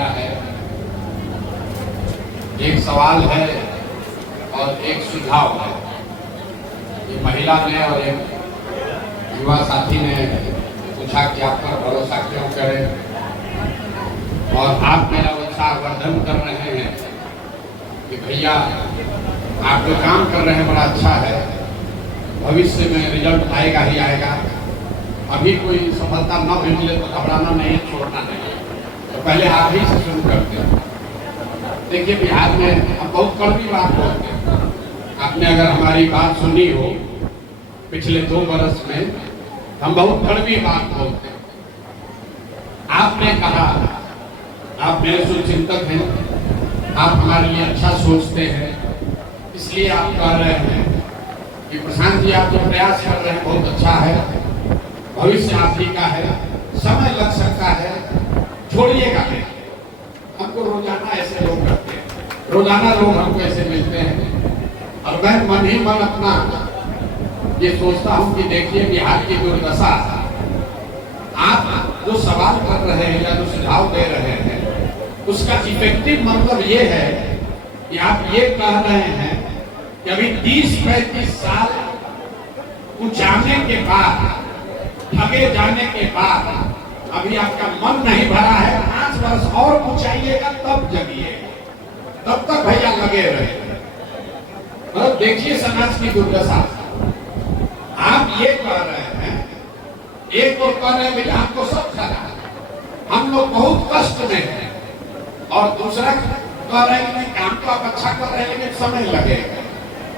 किया है। एक सवाल है और एक सुझाव है। ये महिला ने और एक युवा साथी ने पूछा कि आप पर भरोसा क्यों करें, और आप मेरा उत्साहवर्धन कर रहे हैं कि भैया आप जो काम कर रहे हैं बड़ा अच्छा है, भविष्य में रिजल्ट आएगा ही आएगा। अभी कोई सफलता न भी मिले तो घबराना नहीं, छोड़ना नहीं, तो पहले आप ही से शुरू करते हैं। देखिए, बिहार में हम बहुत कड़वी बात बोलते हैं। आपने अगर हमारी बात सुनी हो पिछले 2 बरस में, हम बहुत कड़वी बात बोलते हैं। आपने कहा, आप मेरे शुभचिंतक हैं, आप हमारे लिए अच्छा सोचते हैं, इसलिए आप कह रहे हैं कि प्रशांत जी आप जो प्रयास कर रहे हैं बहुत अच्छा है, भविष्य आप ही का है, समय लग सकता है, छोड़िएगा नहीं। हमको रोजाना ऐसे लोग करते हैं, रोजाना लोग हमको ऐसे मिलते हैं, और मैं मन ही मन अपना ये सोचता हूँ कि देखिए बिहार की दुर्दशा, आप जो सवाल कर रहे हैं या जो सुझाव दे रहे हैं, उसका इफेक्टिव मतलब ये है कि आप ये कह रहे हैं कि अभी 30-35 साल जाने के बाद, ठगे जाने के बाद अभी आपका मन नहीं भरा है, 5 वर्ष और ऊंचाइएगा तब जगिए, तब तक भैया लगे रहे। मतलब देखिए समाज की दुर्दशा। आप ये कह रहे हैं, एक और कह रहे हैं भैया हमको सब खरा, हम लोग बहुत कष्ट में हैं, और दूसरा कह रहे हैं कि काम तो आप अच्छा कर रहे हैं लेकिन समय लगेगा।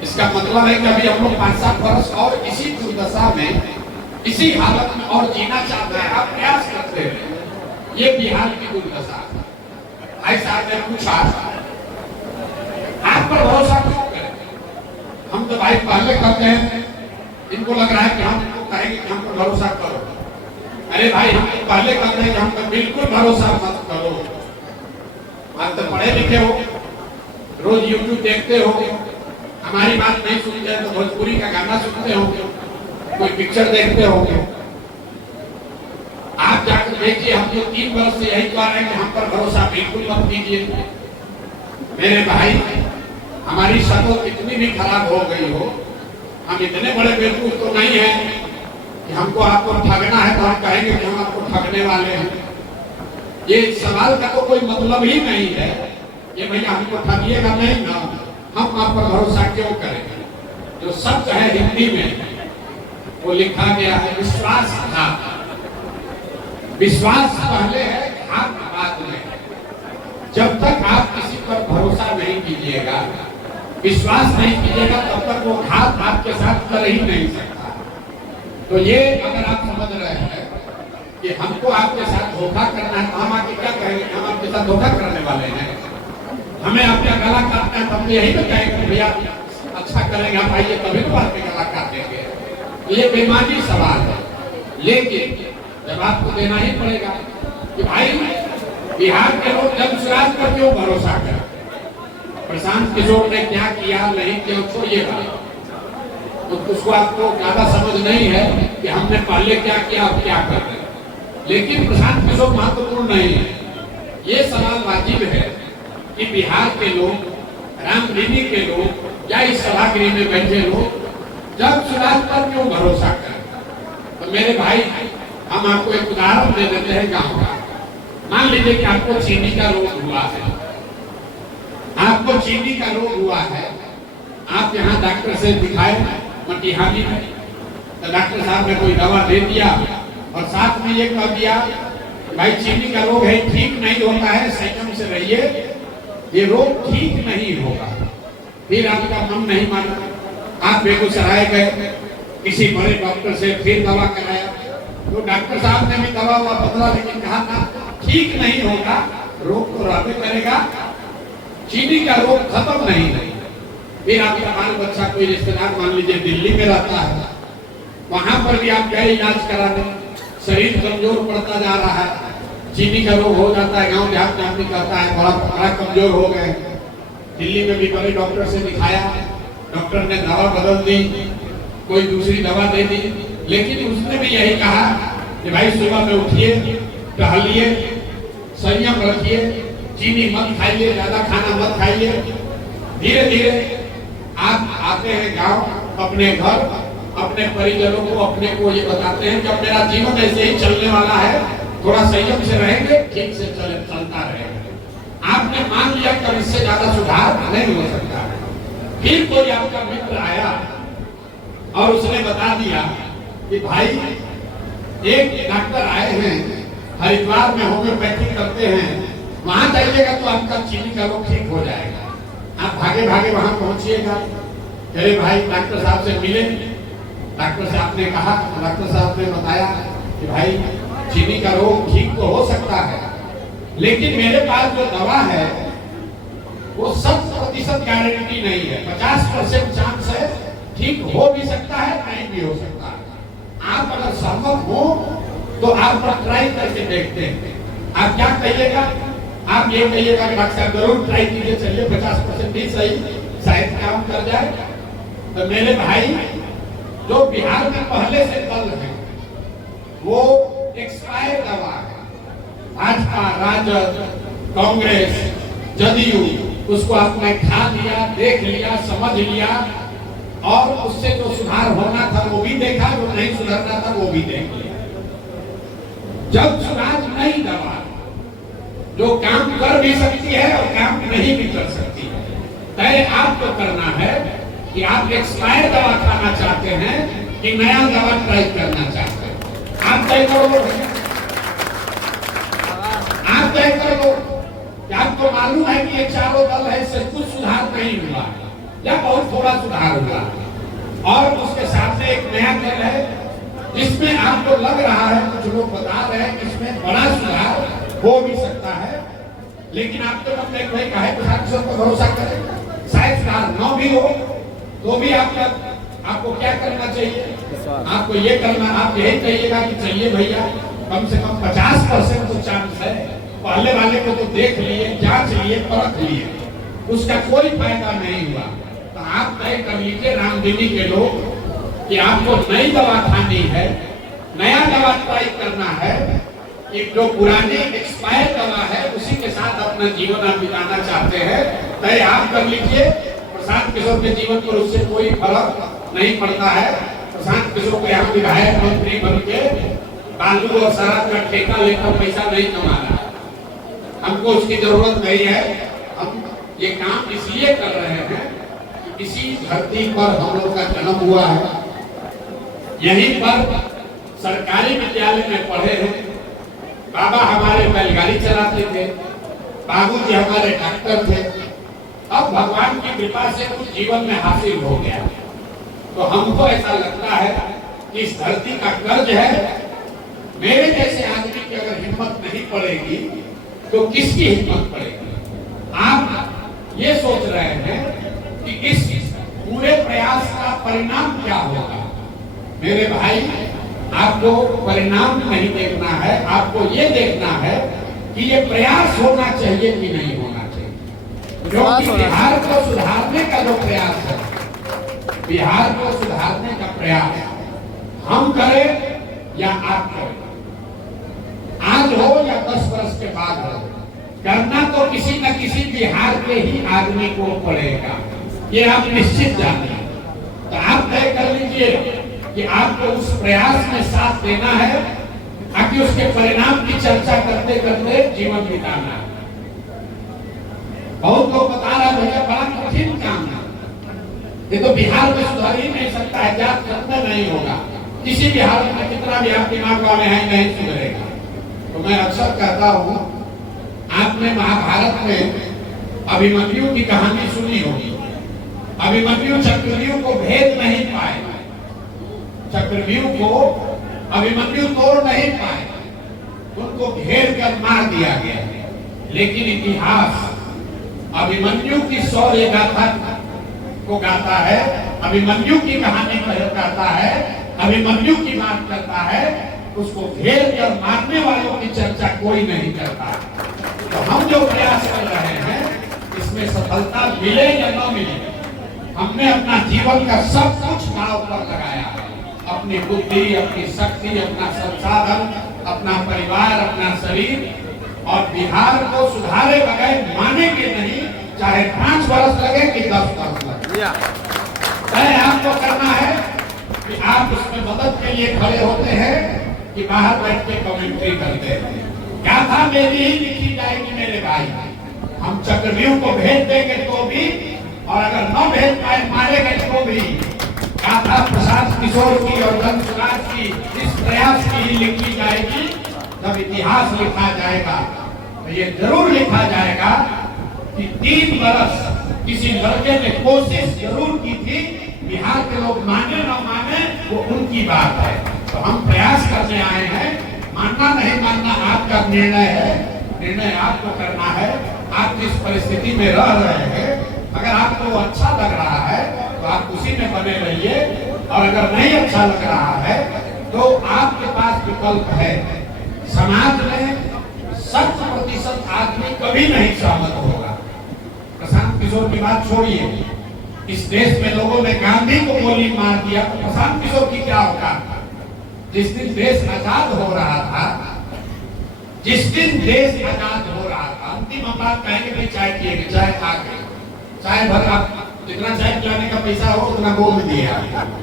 इसका मतलब है कि अभी हम लोग 5-7 वर्ष और इसी दुर्दशा में, इसी हालत में और जीना चाहते हैं, आप प्रयास करते हैं। ये बिहार की दुर्दशा। भाई साहब ने पूछा आप पर भरोसा क्यों करें? हम तो भाई पहले कहते हैं, इनको लग रहा है कि हम इनको कहेंगे कि हम पर भरोसा करो। अरे भाई हम तो पहले कहते हैं कि हम पर बिल्कुल भरोसा मत करो। आप तो पढ़े लिखे हो, रोज यूट्यूब देखते हो, हमारी बात नहीं सुनते हैं तो भोजपुरी का गाना सुनते होंगे, कोई पिक्चर देखते होंगे। आप जाकर देखिए, हम जो 3 वर्ष से यही कह रहे हैं कि हम पर भरोसा बिल्कुल मत कीजिए। मेरे भाई, हमारी शक्ल कितनी भी खराब हो गई हो, हम इतने बड़े बेवकूफ तो नहीं है कि हमको आपको ठगना है तो हम कहेंगे कि हम आपको ठगने वाले हैं। ये सवाल का तो कोई मतलब ही नहीं है कि भैया हमको ठगिएगा नहीं ना, हम आप पर भरोसा क्यों करेंगे। जो शब्द है हिंदी में वो लिखा गया है विश्वासघात। विश्वास पहले है, घात बाद में। जब तक आप किसी पर भरोसा नहीं कीजिएगा, विश्वास नहीं कीजिएगा, तब तक वो घात आपके साथ कर ही नहीं सकता। तो ये अगर आप समझ रहे हैं कि हमको आपके साथ धोखा करना है, तो हम आके क्या कहेंगे? हम आपके साथ धोखा करने वाले हैं। हमें अपना गला काटना है तो हम यही तो कहेंगे भैया अच्छा करेंगे, आप आइए तभी तो आपके गला काटेंगे। ये बेईमानी सवाल है, लेकिन जवाब तो देना ही पड़ेगा कि भाई बिहार के लोग जन पर क्यों भरोसा करें? प्रशांत किशोर ने क्या किया नहीं किया छोड़िएगा, तो उसको आपको ज्यादा समझ नहीं है कि हमने पहले क्या किया अब क्या कर रहे हैं। लेकिन प्रशांत किशोर महत्वपूर्ण नहीं है। ये सवाल वाजिब है कि बिहार के लोग, रामदीनी के लोग या इस सभागृह में बैठे लोग जब सुराज पर क्यों भरोसा करें? तो मेरे भाई, हम आपको एक उदाहरण दे देते हैं गांव का। मान लीजिए कि आपको चीनी का रोग हुआ है, आपको चीनी का रोग हुआ है, आप यहाँ डॉक्टर से दिखाए मटिहानी में, तो डॉक्टर साहब ने कोई दवा दे दिया और साथ में ये कह दिया भाई चीनी का रोग है, ठीक नहीं होता है, संयम से रहिए, ये रोग ठीक नहीं होगा। फिर आपका मन नहीं माना, आप बेगूसराय गए किसी बड़े डॉक्टर से, फिर दवा कराया, तो डॉक्टर साहब ने भी दवा बदला, लेकिन कहा ना ठीक नहीं होगा, रोग तो रहते करेगा, चीनी का रोग खत्म नहीं। फिर आपका बाल बच्चा कोई रिश्तेदार मान लीजिए दिल्ली में रहता है, वहां पर भी आप गए इलाज कराने, शरीर कमजोर पड़ता जा रहा है, चीनी का रोग हो जाता है, गांव देहात में आदमी कहता है बड़ा कमजोर हो गए। दिल्ली में भी बड़े डॉक्टर से दिखाया, डॉक्टर ने दवा बदल दी, कोई दूसरी दवा दे दी, लेकिन उसने भी यही कहा कि भाई सुबह में उठिए, टहलिए, संयम रखिए, चीनी मत खाइए, ज्यादा खाना मत खाइए। धीरे धीरे आप आते हैं गांव, अपने घर, अपने परिजनों को, अपने को ये बताते हैं कि अब मेरा जीवन ऐसे ही चलने वाला है, थोड़ा संयम से रहेंगे, ठीक से चलता रहेगा। आपने मान लिया कि इससे ज्यादा सुधार नहीं हो सकता। फिर कोई आपका मित्र आया और उसने बता दिया कि भाई एक डॉक्टर आए हैं हरिद्वार में, होम्योपैथी करते हैं, वहां जाइएगा तो आपका चीनी का रोग ठीक हो जाएगा। आप भागे भागे वहां पहुंचिएगा। अरे भाई डॉक्टर साहब से मिले, डॉक्टर साहब ने कहा, डॉक्टर साहब ने बताया कि भाई चीनी का रोग ठीक तो हो सकता है, लेकिन मेरे पास जो दवा है वो 100% गारंटी नहीं है। 50% चांस है, ठीक हो भी सकता है, नहीं भी हो सकता है। आप अगर सहमत हो तो आप ट्राई करके देखते हैं। आप क्या कहिएगा? आप ये कहिएगा कि डॉक्टर साहब जरूर ट्राई कीजिए, चलिए 50% भी सही, शायद काम कर जाए। तो मेरे भाई जो बिहार में पहले से दल है वो एक्सपायर दवा है। भाजपा, राजद, कांग्रेस, जदयू, उसको आपने खा लिया, देख लिया, समझ लिया और उससे जो सुधार होना था वो भी देखा, जो नहीं सुधरना था वो भी देख लिया। जब सुधार नहीं दवा जो काम कर भी सकती है और काम नहीं भी कर सकती है, तय आपको करना है कि आप एक्सपायर दवा खाना चाहते हैं कि नया दवा ट्राई करना चाहते हैं। आप तय करो, आप तय कर दो। आपको मालूम है कि ये चारों दल है, इससे कुछ सुधार नहीं हुआ या बहुत थोड़ा सुधार हुआ, और उसके सामने एक नया दल है जिसमें आपको लग रहा है, कुछ लोग बता रहे हैं कि इसमें बड़ा सुधार हो भी सकता है, लेकिन आपके मन में कोई कहे तो पर भरोसा करें, शायद सुधार न भी हो तो भी आपको क्या करना चाहिए? आपको ये करना, आप यही कहिएगा कि चाहिए भैया कम से कम 50% तो चांस है, पहले वाले को तो देख लिए, जांच लिए, परख लिए, उसका कोई फायदा नहीं हुआ। तो आप तय कर लीजिए रामदीनी के लोग कि आपको नई दवा खानी है, नया दवा ट्राई करना है, एक जो पुरानी एक्सपायर दवा है उसी के साथ अपना जीवन आप बिताना चाहते हैं, तय आप कर लीजिए। प्रशांत किशोर के जीवन पर उससे कोई फर्क नहीं पड़ता है। प्रशांत किशोर को यहाँ विधायक मंत्री बन के बालू और शराब का ठेका लेकर पैसा नहीं कमा रहा है, हमको उसकी जरूरत नहीं है। हम ये काम इसलिए कर रहे हैं कि इसी धरती पर हम लोग का जन्म हुआ है, यहीं पर सरकारी विद्यालय में पढ़े हैं, बाबा हमारे बैलगाड़ी चलाते थे, बाबूजी हमारे डॉक्टर थे। अब भगवान की कृपा से कुछ जीवन में हासिल हो गया, तो हमको ऐसा लगता है कि इस धरती का कर्ज है। मेरे जैसे आदमी की अगर हिम्मत नहीं पड़ेगी तो किसकी हिम्मत पड़ेगी? आप ये सोच रहे हैं कि इस पूरे प्रयास का परिणाम क्या होगा? मेरे भाई, आपको परिणाम नहीं देखना है, आपको ये देखना है कि ये प्रयास होना चाहिए कि नहीं होना चाहिए। क्योंकि बिहार को सुधारने का जो प्रयास है, बिहार को सुधारने का प्रयास हम करें या आप करें, आज हो या 10 वर्ष के बाद हो, करना तो किसी न किसी बिहार के ही आदमी को पड़ेगा, ये आप निश्चित जानिए। तो आप तय कर लीजिए कि आपको उस प्रयास में साथ देना है, ताकि उसके परिणाम की चर्चा करते करते जीवन बिताना है। बहुत लोग बता रहा है बड़ा कठिन काम है, ये तो बिहार में सुधार ही नहीं सकता है, जात खत्म नहीं होगा, किसी भी हालत में कितना भी आप दिमाग वाले हैं नहीं सुधरेगा। तो मैं अक्सर कहता हूँ, आपने महाभारत में अभिमन्यु की कहानी सुनी होगी। अभिमन्यु चक्रव्यूह को भेद नहीं पाए, चक्रव्यूह को अभिमन्यु तोड़ नहीं पाए, उनको घेर कर मार दिया गया। लेकिन इतिहास अभिमन्यु की शौर्य गाथा को गाता है, अभिमन्यु की कहानी कहता है, अभिमन्यु की बात करता है, उसको घेर कर मारने वालों की चर्चा कोई नहीं करता। तो हम जो प्रयास कर रहे हैं इसमें सफलता मिले या न मिले, हमने अपना जीवन का सब कुछ दांव पर लगाया है, अपनी बुद्धि, अपनी शक्ति, अपना संसाधन, अपना परिवार, अपना शरीर, और बिहार को सुधारे बगैर मानेंगे नहीं, चाहे 5 वर्ष लगे कि 10 वर्ष लगे। तय आपको करना है कि आप उसमें मदद के लिए खड़े होते हैं कि बाहर बैठ के कमेंट्री करते हैं। क्या था मेरी ही लिखी जाएगी मेरे भाई, हम चक्रव्यूह को भेज देंगे तो भी, और अगर न भेज पाए मारे गए तो भी। क्या था प्रशांत किशोर की और धनसुराज की इस प्रयास की ही लिखी जाएगी। जब इतिहास लिखा जाएगा तो ये जरूर लिखा जाएगा कि 3 वर्ष किसी लड़के ने कोशिश जरूर की थी। बिहार के लोग माने न माने वो उनकी बात है, तो हम प्रयास करने आए हैं। मानना नहीं मानना आपका निर्णय है, निर्णय आपको करना है। आप जिस परिस्थिति में रह रहे हैं, अगर आपको अच्छा लग रहा है तो आप उसी में बने रहिए, और अगर नहीं अच्छा लग रहा है तो आपके पास विकल्प है। समाज में 100% आदमी कभी नहीं सहमत होगा। प्रशांत किशोर की बात छोड़िए, इस देश में लोगों ने गांधी को गोली मार दिया तो प्रशांत किशोर की क्या औकात? जिस दिन देश आजाद हो रहा था, जिस दिन देश आजाद हो रहा था, अंतिम हम बात कहेंगे भाई चाय पिएंगे, चाय खा के, चाय भर आप जितना चाय पिलाने का पैसा हो उतना बोल दिए आप।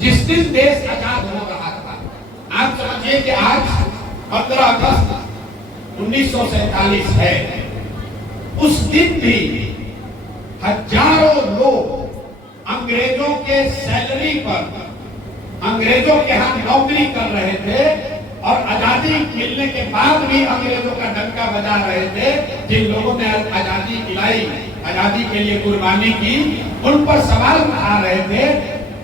जिस दिन देश आजाद हो रहा था, आप समझिए कि आज 15 अगस्त 1947 है, उस दिन भी हजारों लोग अंग्रेजों के सैलरी पर, अंग्रेजों के यहाँ नौकरी कर रहे थे, और आजादी मिलने के बाद भी अंग्रेजों का डंका बजा रहे थे। जिन लोगों ने आजादी दिलाई, आजादी के लिए कुर्बानी की, उन पर सवाल उठा रहे थे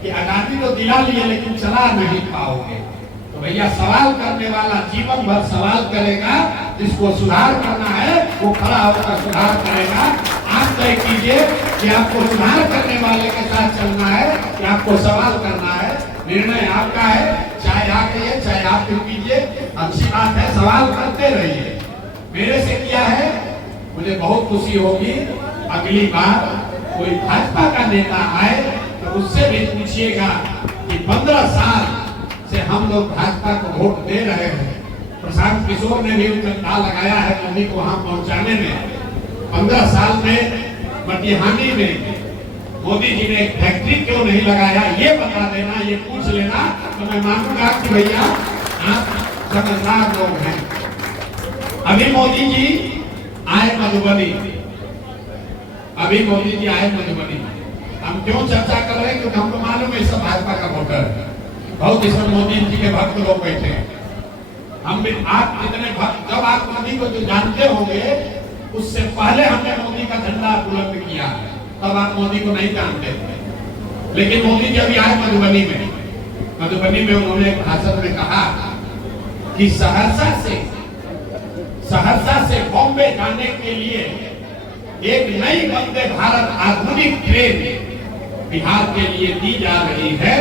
कि आजादी तो दिला लिए लेकिन चला नहीं पाओगे। तो भैया सवाल करने वाला जीवन भर सवाल करेगा, जिसको सुधार करना है वो खड़ा होकर सुधार करेगा। आप तय कीजिए कि आपको सुधार करने वाले के साथ चलना है कि आपको सवाल करना है। निर्णय आपका है, चाहे आप कहिए चाहे आप कीजिए, अच्छी बात है, सवाल करते रहिए। मेरे से किया है, मुझे बहुत खुशी होगी अगली बार कोई भाजपा का नेता आए तो उससे भी पूछिएगा कि 15 साल से हम लोग भाजपा को वोट दे रहे हैं। प्रशांत किशोर ने भी उनका लगाया है मोदी को वहां पहुंचाने में। 15 साल में मटिहानी में मोदी जी ने एक फैक्ट्री क्यों नहीं लगाया, ये बता देना, ये पूछ लेना, तो मैं मानूंगा कि भैया आप समझदार लोग हैं। अभी मोदी जी आए मधुबनी, अभी मोदी जी आए मधुबनी। हम क्यों चर्चा कर रहे हैं? क्योंकि हमको मालूम है सब भाजपा का वोटर है, बहुत इसमें मोदी जी के भक्त लोग बैठे हैं। हम भी, आप जितने भक्त, जब आप मोदी को जो जानते होंगे, उससे पहले हमने मोदी का झंडा बुलंद किया, तब आप मोदी को नहीं जानते थे। लेकिन मोदी जी अभी आए मधुबनी में, मधुबनी में उन्होंने एक भाषण में कहा कि सहरसा से बॉम्बे जाने के लिए एक नई वंदे भारत आधुनिक ट्रेन बिहार के लिए दी जा रही है,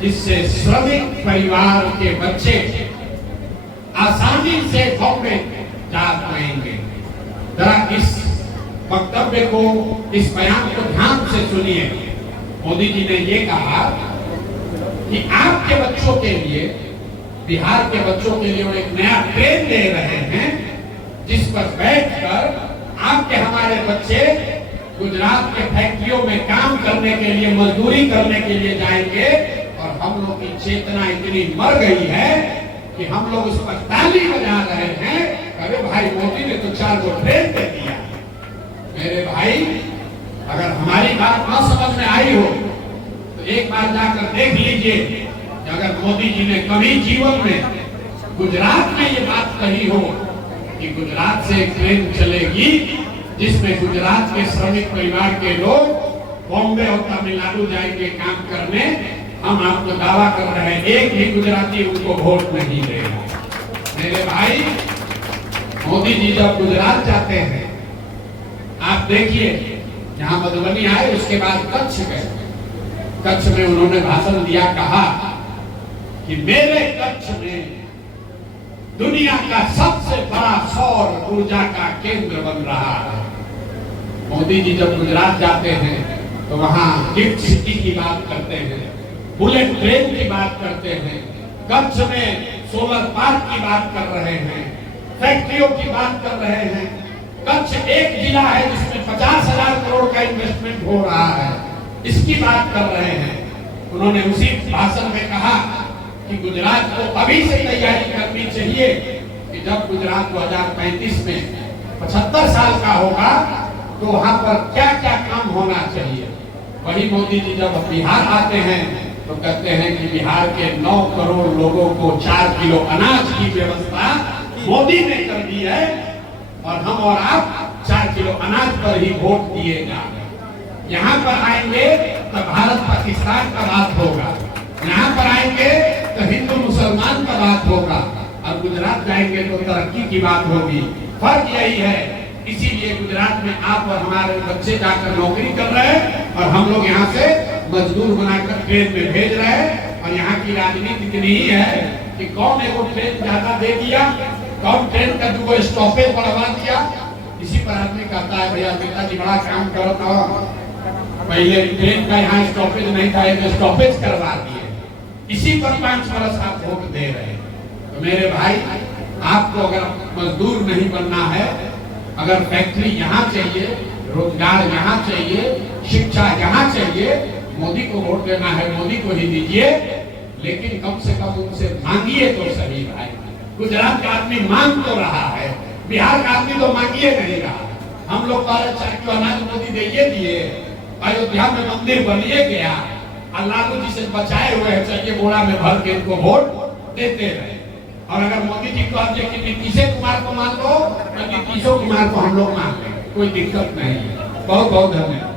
जिससे श्रमिक परिवार के बच्चे आसानी से बॉम्बे जा पाएंगे। जरा इस वक्तव्य को, इस बयान को ध्यान से सुनिए। मोदी जी ने ये कहा कि आपके बच्चों के लिए, बिहार के बच्चों के लिए वो एक नया ट्रेन दे रहे हैं, जिस पर बैठकर आपके हमारे बच्चे गुजरात के फैक्ट्रियों में काम करने के लिए, मजदूरी करने के लिए जाएंगे। और हम लोग की चेतना इतनी मर गई है कि हम लोग उस पर ताली बजा रहे हैं, अरे भाई मोदी ने तो 4 गो ट्रेन दे दिया। मेरे भाई, अगर हमारी बात न समझ में आई हो तो एक बार जाकर देख लीजिए कि अगर मोदी जी ने कभी जीवन में गुजरात में ये बात कही हो कि गुजरात से एक ट्रेन चलेगी जिसमें गुजरात के श्रमिक परिवार के लोग बॉम्बे और तमिलनाडु जाएंगे काम करने, हम आपको दावा कर रहे हैं एक भी गुजराती उनको वोट नहीं देगा। मेरे भाई, मोदी जी जब गुजरात जाते हैं, आप देखिए, यहाँ मधुबनी आए, उसके बाद कच्छ गए। कच्छ में उन्होंने भाषण दिया, कहा कि मेरे कच्छ में दुनिया का सबसे बड़ा सौर ऊर्जा का केंद्र बन रहा है। मोदी जी जब गुजरात जाते हैं तो वहाँ गिफ्ट सिटी की बात करते हैं, बुलेट ट्रेन की बात करते हैं, कच्छ में सोलर पार्क की बात कर रहे हैं, फैक्ट्रियों की बात कर रहे हैं। कच्छ एक जिला है जिसमें 50,000 करोड़ का इन्वेस्टमेंट हो रहा है, इसकी बात कर रहे हैं। उन्होंने उसी भाषण में कहा कि गुजरात को अभी से तैयारी करनी चाहिए कि जब गुजरात 2035 में 75 साल का होगा तो वहां पर क्या क्या काम होना चाहिए। वही मोदी जी जब बिहार आते हैं तो कहते हैं कि बिहार के 9 करोड़ लोगों को 4 किलो अनाज की व्यवस्था मोदी ने कर दी है और हम और आप 4 किलो अनाज पर ही वोट दिएगा। यहाँ पर आएंगे तो भारत पाकिस्तान का बात होगा, यहाँ पर आएंगे तो हिंदू मुसलमान का बात होगा, और गुजरात जाएंगे तो तरक्की की बात होगी। फर्क यही है, इसीलिए गुजरात में आप और हमारे बच्चे जाकर नौकरी कर रहे हैं और हम लोग यहाँ से मजदूर बनाकर ट्रेन में भेज रहे हैं। और यहाँ की राजनीति इतनी ही है कि कौन एगो ट्रेन ज्यादा दे दिया, कौन ट्रेन का जो स्टॉपेज बढ़वा दिया। इसी पर आदमी कहता है भैया नेताजी बड़ा काम करो था, पहले ट्रेन का यहाँ स्टॉपेज नहीं था, एक स्टॉपेज करवा दिए। इसी पर 5 वर्ष आप वोट दे रहे हैं। तो मेरे भाई, आपको अगर मजदूर नहीं बनना है, अगर फैक्ट्री यहाँ चाहिए, रोजगार यहाँ चाहिए, शिक्षा यहाँ चाहिए, मोदी को वोट देना है, मोदी को ही दीजिए। लेकिन कम से कम उनसे मांगिए तो सही भाई। गुजरात का आदमी मांग तो रहा है, बिहार का आदमी तो मांगिए नहीं रहा। हम लोग 4 किलो अनाज मोदी दे दिए, अयोध्या में मंदिर बनिए गया, और लालू जी से बचाए हुए हैं, चाहिए बोरा में भर के इनको वोट देते रहे। और अगर मोदी जी को आप कि नीतीश कुमार को मान लो तो नीतीश कुमार को हम लोग मान लेंगे, कोई दिक्कत नहीं है। बहुत बहुत धन्यवाद।